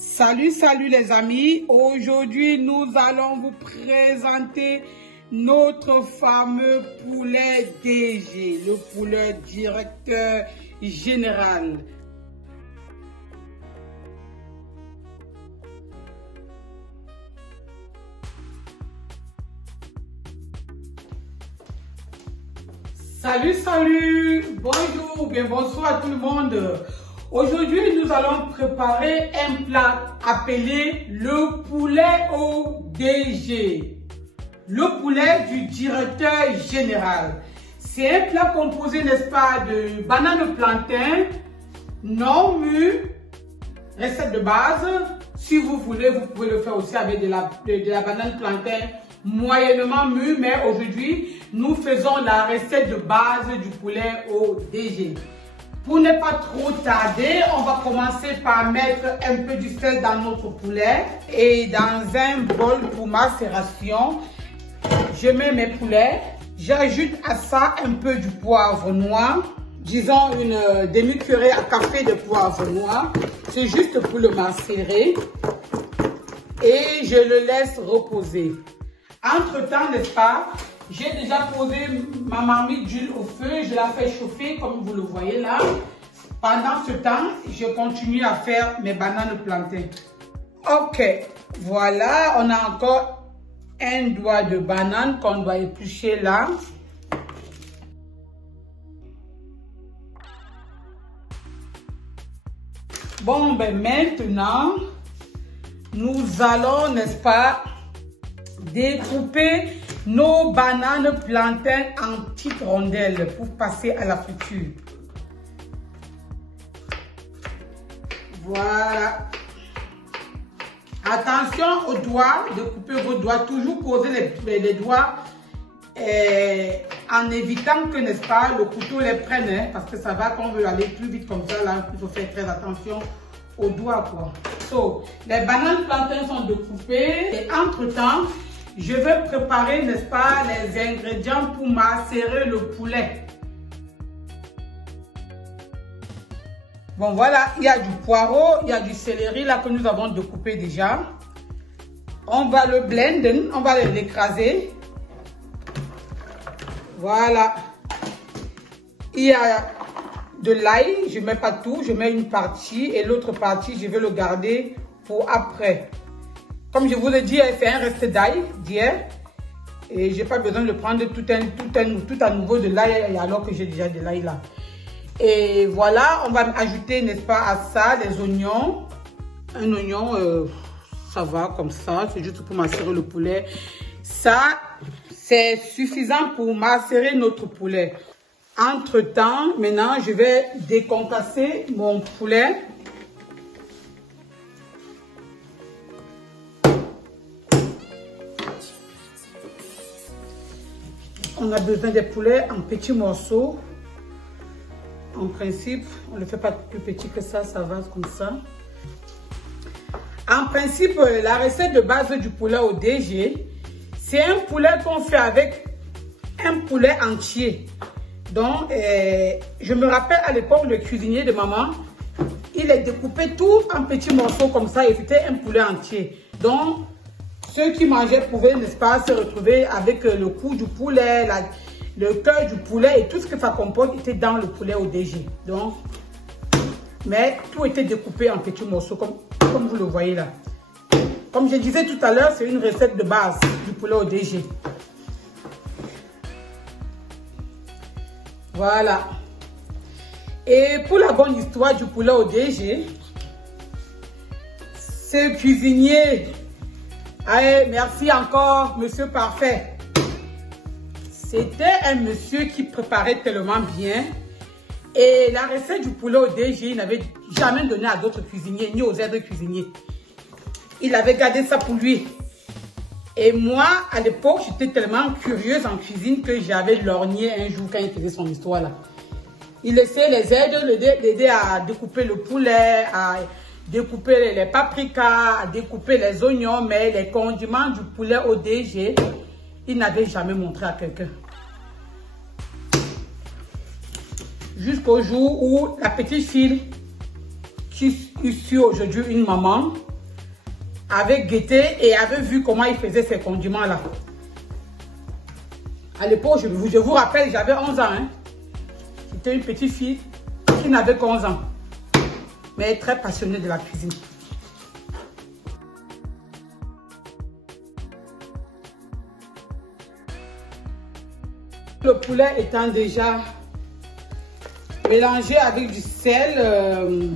Salut les amis, aujourd'hui nous allons vous présenter notre fameux poulet DG, le poulet directeur général. Salut, bonjour, bien bonsoir à tout le monde. Aujourd'hui, nous allons préparer un plat appelé le poulet au DG. Le poulet du directeur général. C'est un plat composé, n'est-ce pas, de bananes plantain, non mûres, recette de base. Si vous voulez, vous pouvez le faire aussi avec de la banane plantain moyennement mûre, mais aujourd'hui, nous faisons la recette de base du poulet au DG. Pour ne pas trop tarder, on va commencer par mettre un peu du sel dans notre poulet. Et dans un bol pour macération, je mets mes poulets. J'ajoute à ça un peu du poivre noir. Disons une demi-cuillerée à café de poivre noir. C'est juste pour le macérer. Et je le laisse reposer. Entre-temps, n'est-ce pas, j'ai déjà posé ma marmite d'huile au feu, je la fais chauffer comme vous le voyez là. Pendant ce temps, je continue à faire mes bananes plantain. Ok, voilà, on a encore un doigt de banane qu'on doit éplucher là. Bon, ben maintenant, nous allons, n'est-ce pas, découper nos bananes plantain en petites rondelles pour passer à la friture. Voilà. Attention aux doigts, de couper vos doigts. Toujours poser les doigts en évitant que, n'est-ce pas, le couteau les prenne. Hein, parce que ça va, quand on veut aller plus vite comme ça, là, il faut faire très attention aux doigts, quoi. So, les bananes plantain sont découpées et entre-temps, je vais préparer, n'est-ce pas, les ingrédients pour macérer le poulet. Bon, voilà, il y a du poireau, il y a du céleri là que nous avons découpé déjà. On va le blender, on va l'écraser. Voilà. Il y a de l'ail, je ne mets pas tout, je mets une partie et l'autre partie, je vais le garder pour après. Comme je vous l'ai dit, c'est un reste d'ail d'hier. Et je n'ai pas besoin de prendre tout à nouveau de l'ail alors que j'ai déjà de l'ail là. Et voilà, on va ajouter, n'est-ce pas, à ça des oignons. Un oignon, ça va comme ça, c'est juste pour macérer le poulet. Ça, c'est suffisant pour macérer notre poulet. Entre-temps, maintenant, je vais déconcasser mon poulet. On a besoin des poulets en petits morceaux. En principe, on ne le fait pas plus petit que ça, ça va comme ça. En principe, la recette de base du poulet au DG, c'est un poulet qu'on fait avec un poulet entier. Donc, je me rappelle à l'époque, le cuisinier de maman, il est découpé tout en petits morceaux comme ça et c'était un poulet entier. Donc, ceux qui mangeaient pouvaient, n'est-ce pas, se retrouver avec le cou du poulet, le cœur du poulet et tout ce que ça comporte était dans le poulet au DG. Donc, mais tout était découpé en petits morceaux comme vous le voyez là. Comme je disais tout à l'heure, c'est une recette de base du poulet au DG. Voilà. Et pour la bonne histoire du poulet au DG, ce cuisinier... Allez, merci encore, monsieur parfait. C'était un monsieur qui préparait tellement bien. Et la recette du poulet au DG, il n'avait jamais donné à d'autres cuisiniers, ni aux autres cuisiniers. Il avait gardé ça pour lui. Et moi, à l'époque, j'étais tellement curieuse en cuisine que j'avais lorgné un jour quand il faisait son histoire là. Il laissait l'aider à découper le poulet, à découper les paprikas, découper les oignons, mais les condiments du poulet au DG, il n'avait jamais montré à quelqu'un. Jusqu'au jour où la petite fille, qui suis aujourd'hui une maman, avait guetté et avait vu comment il faisait ces condiments-là. À l'époque, je vous rappelle, j'avais 11 ans. Hein. J'étais une petite fille qui n'avait qu'11 ans, mais très passionnée de la cuisine. Le poulet étant déjà mélangé avec du sel,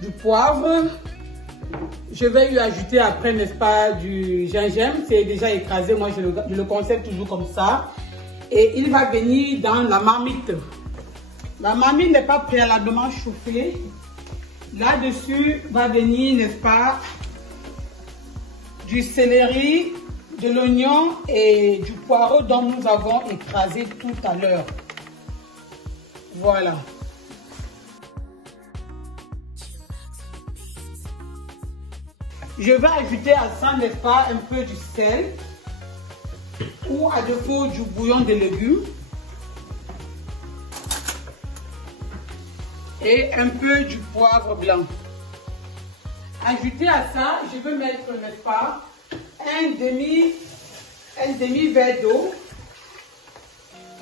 du poivre, je vais lui ajouter après, n'est-ce pas, du gingembre. C'est déjà écrasé, moi je le conserve toujours comme ça. Et il va venir dans la marmite. La marmite n'est pas préalablement chauffée. Là-dessus va venir, n'est-ce pas, du céleri, de l'oignon et du poireau dont nous avons écrasé tout à l'heure. Voilà. Je vais ajouter à ça, n'est-ce pas, un peu du sel ou à défaut du bouillon de légumes et un peu du poivre blanc. Ajouter à ça, je vais mettre, n'est-ce pas, un demi verre d'eau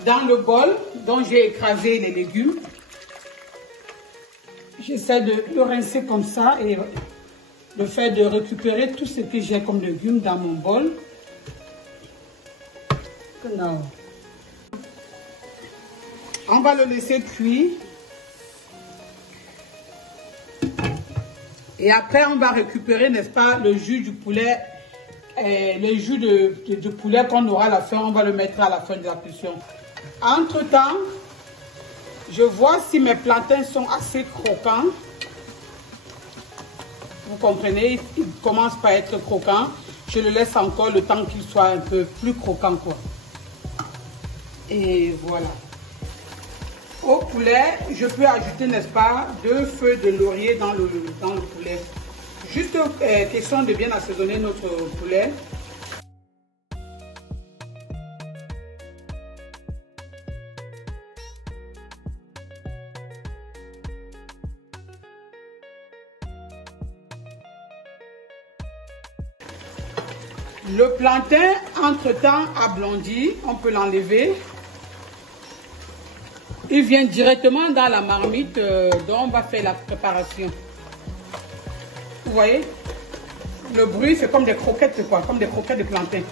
dans le bol dont j'ai écrasé les légumes. J'essaie de le rincer comme ça et le fait de récupérer tout ce que j'ai comme légumes dans mon bol. On va le laisser cuire. Et après, on va récupérer, n'est-ce pas, le jus du poulet. Le jus de poulet qu'on aura à la fin, on va le mettre à la fin de la cuisson. Entre-temps, je vois si mes plantains sont assez croquants. Vous comprenez, ils commencent par être croquants. Je le laisse encore le temps qu'il soit un peu plus croquant, quoi. Et voilà. Au poulet, je peux ajouter, n'est-ce pas, 2 feuilles de laurier dans le poulet. Juste question de bien assaisonner notre poulet. Le plantain, entre-temps, a blondi. On peut l'enlever. Il vient directement dans la marmite dont on va faire la préparation. Vous voyez, le bruit, c'est comme des croquettes, quoi, comme des croquettes de plantain.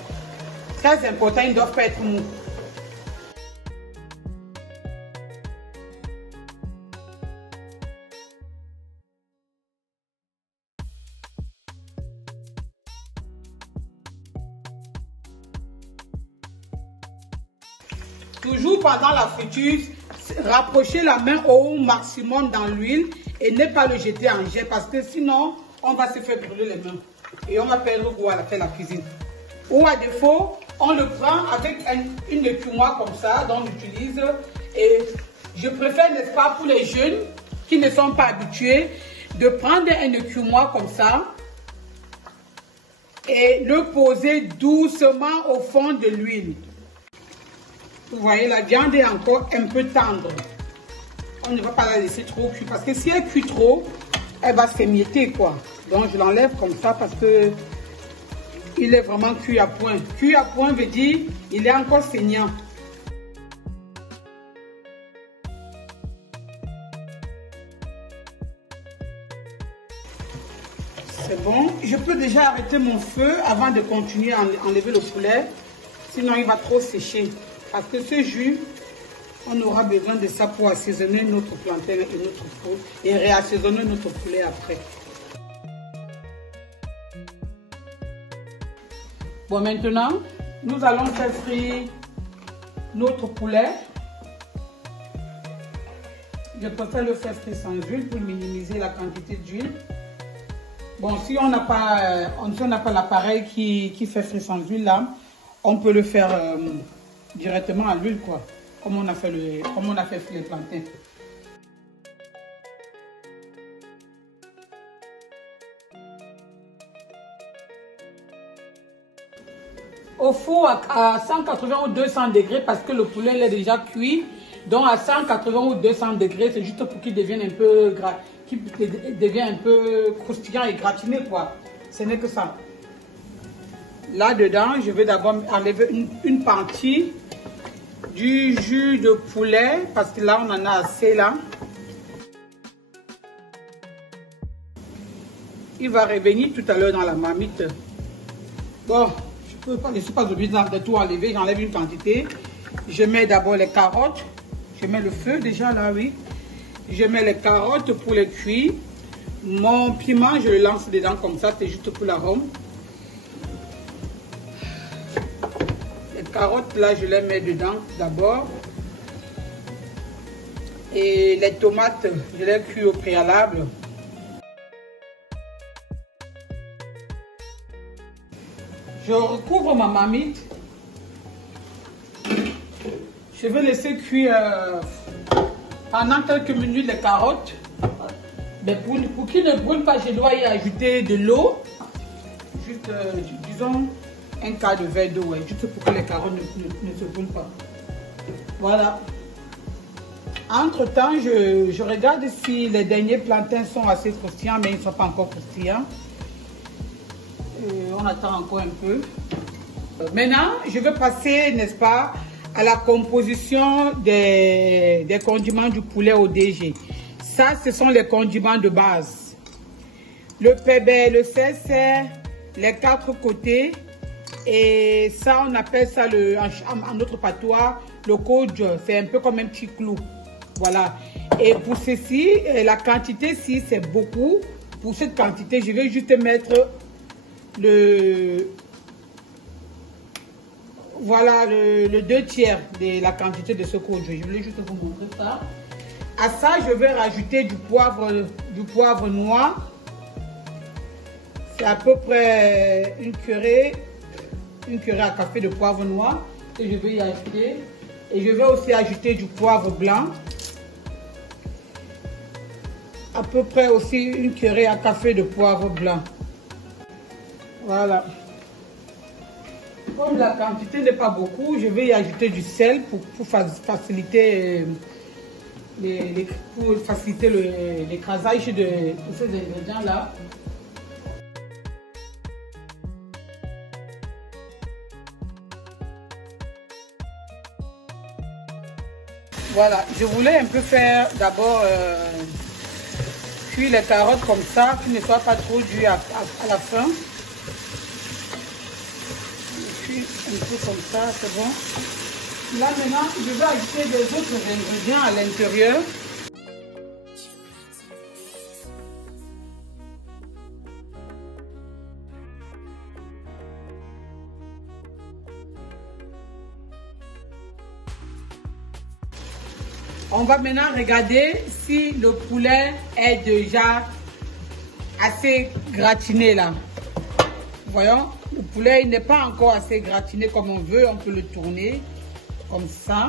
Très important, ils ne doivent pas être mous. Toujours pendant la friture, rapprochez la main au maximum dans l'huile et ne pas le jeter en jet parce que sinon, on va se faire brûler les mains et on va perdre goût à la cuisine. Ou à défaut, on le prend avec une écumoire comme ça, dont on utilise. Et je préfère, n'est-ce pas, pour les jeunes qui ne sont pas habitués, de prendre un écumoire comme ça et le poser doucement au fond de l'huile. Vous voyez, la viande est encore un peu tendre. On ne va pas la laisser trop cuire parce que si elle cuit trop, elle va s'émietter, quoi. Donc je l'enlève comme ça parce que il est vraiment cuit à point. Cuit à point veut dire il est encore saignant. C'est bon. Je peux déjà arrêter mon feu avant de continuer à enlever le poulet. Sinon il va trop sécher. Parce que ce jus, on aura besoin de ça pour assaisonner notre plantain et notre four et réassaisonner notre poulet après. Bon, maintenant, nous allons faire frire notre poulet. Je préfère le faire frire sans huile pour minimiser la quantité d'huile. Bon, si on n'a pas l'appareil qui fait frire sans huile là, on peut le faire directement à l'huile, quoi, comme on a fait frire les plantains. Au four à 180 ou 200 degrés parce que le poulet est déjà cuit. Donc à 180 ou 200 degrés, c'est juste pour qu'il devienne un peu croustillant et gratiné, quoi. Ce n'est que ça. Là-dedans, je vais d'abord enlever une partie du jus de poulet parce que là, on en a assez là. Il va revenir tout à l'heure dans la marmite. Bon, je ne suis pas obligée de tout enlever, j'enlève une quantité. Je mets d'abord les carottes. Je mets le feu déjà là, oui. Je mets les carottes pour les cuire. Mon piment, je le lance dedans comme ça, c'est juste pour l'arôme. Les carottes là, je les mets dedans d'abord. Et les tomates, je les cuis au préalable. Je recouvre ma marmite. Je vais laisser cuire pendant quelques minutes les carottes. Mais pour qu'ils ne brûlent pas, je dois y ajouter de l'eau. Juste, disons, un quart de verre d'eau, ouais, juste pour que les carottes ne se brûlent pas. Voilà. Entre-temps, je regarde si les derniers plantains sont assez croustillants, mais ils ne sont pas encore croustillants. On attend encore un peu. Maintenant, je vais passer, n'est-ce pas, à la composition des condiments du poulet au DG. Ça, ce sont les condiments de base. Le pepper, le CSR, les 4 côtés. Et ça, on appelle ça en notre patois, le coach. C'est un peu comme un petit clou. Voilà. Et pour ceci, la quantité, si c'est beaucoup, pour cette quantité, je vais juste mettre voilà le 2/3 de la quantité de ce coach. Je voulais juste vous montrer ça. À ça, je vais rajouter du poivre noir. C'est à peu près une cuillerée à café de poivre noir que je vais y ajouter. Et je vais aussi ajouter du poivre blanc. À peu près aussi une cuillerée à café de poivre blanc. Voilà. Comme la quantité n'est pas beaucoup, je vais y ajouter du sel pour faciliter l'écrasage de ces ingrédients-là. Voilà, je voulais un peu faire d'abord cuire les carottes comme ça, qu'ils ne soient pas trop durs à la fin. Un peu comme ça, c'est bon. Là maintenant, je vais ajouter des autres ingrédients à l'intérieur. On va maintenant regarder si le poulet est déjà assez gratiné là. Voyons. Le poulet n'est pas encore assez gratiné comme on veut, on peut le tourner comme ça.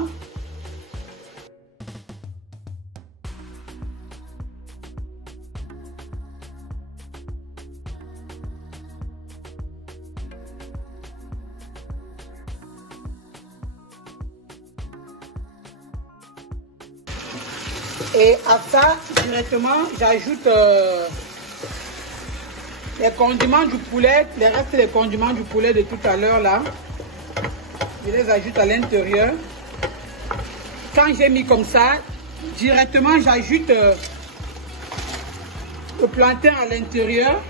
Et à ça, directement, j'ajoute les condiments du poulet, les restes des condiments du poulet de tout à l'heure là. Je les ajoute à l'intérieur. Quand j'ai mis comme ça, directement j'ajoute le plantain à l'intérieur.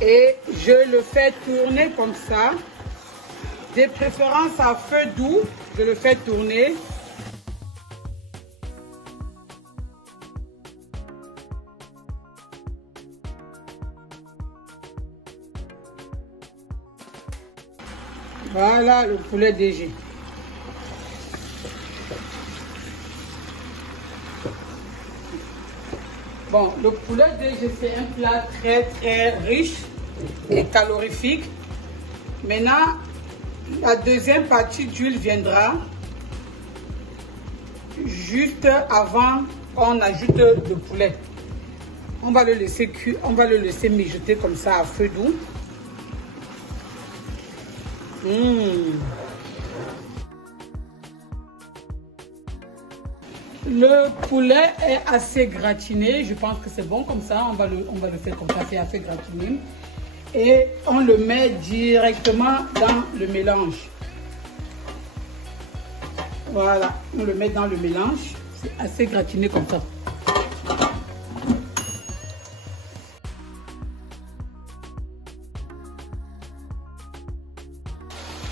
Et je le fais tourner comme ça. De préférence à feu doux, je le fais tourner. Voilà le poulet DG. Bon, le poulet DG, c'est un plat très riche et calorifique. Maintenant, la deuxième partie d'huile viendra juste avant qu'on ajoute le poulet. On va le laisser cuire, on va le laisser mijoter comme ça à feu doux. Le poulet est assez gratiné. Je pense que c'est bon comme ça. On va le faire comme ça. C'est assez gratiné. Et on le met directement dans le mélange. Voilà. On le met dans le mélange. C'est assez gratiné comme ça.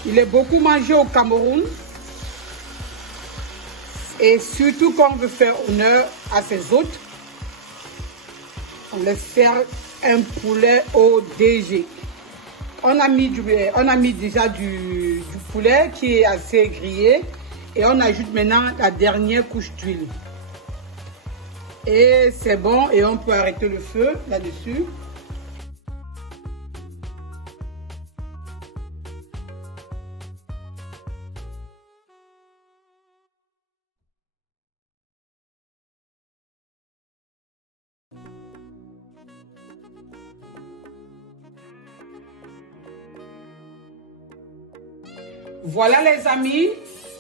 Il est beaucoup mangé au Cameroun. Et surtout quand on veut faire honneur à ses hôtes, on laisse faire un poulet au DG. On a mis déjà du poulet qui est assez grillé. Et on ajoute maintenant la dernière couche d'huile. Et c'est bon et on peut arrêter le feu là-dessus. Voilà les amis,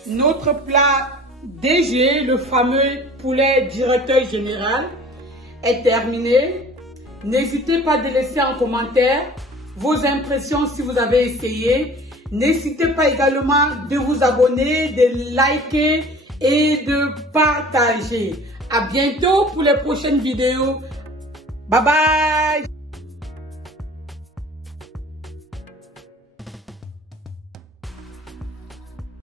notre plat DG, le fameux poulet directeur général, est terminé. N'hésitez pas à laisser en commentaire vos impressions si vous avez essayé. N'hésitez pas également de vous abonner, de liker et de partager. À bientôt pour les prochaines vidéos. Bye bye!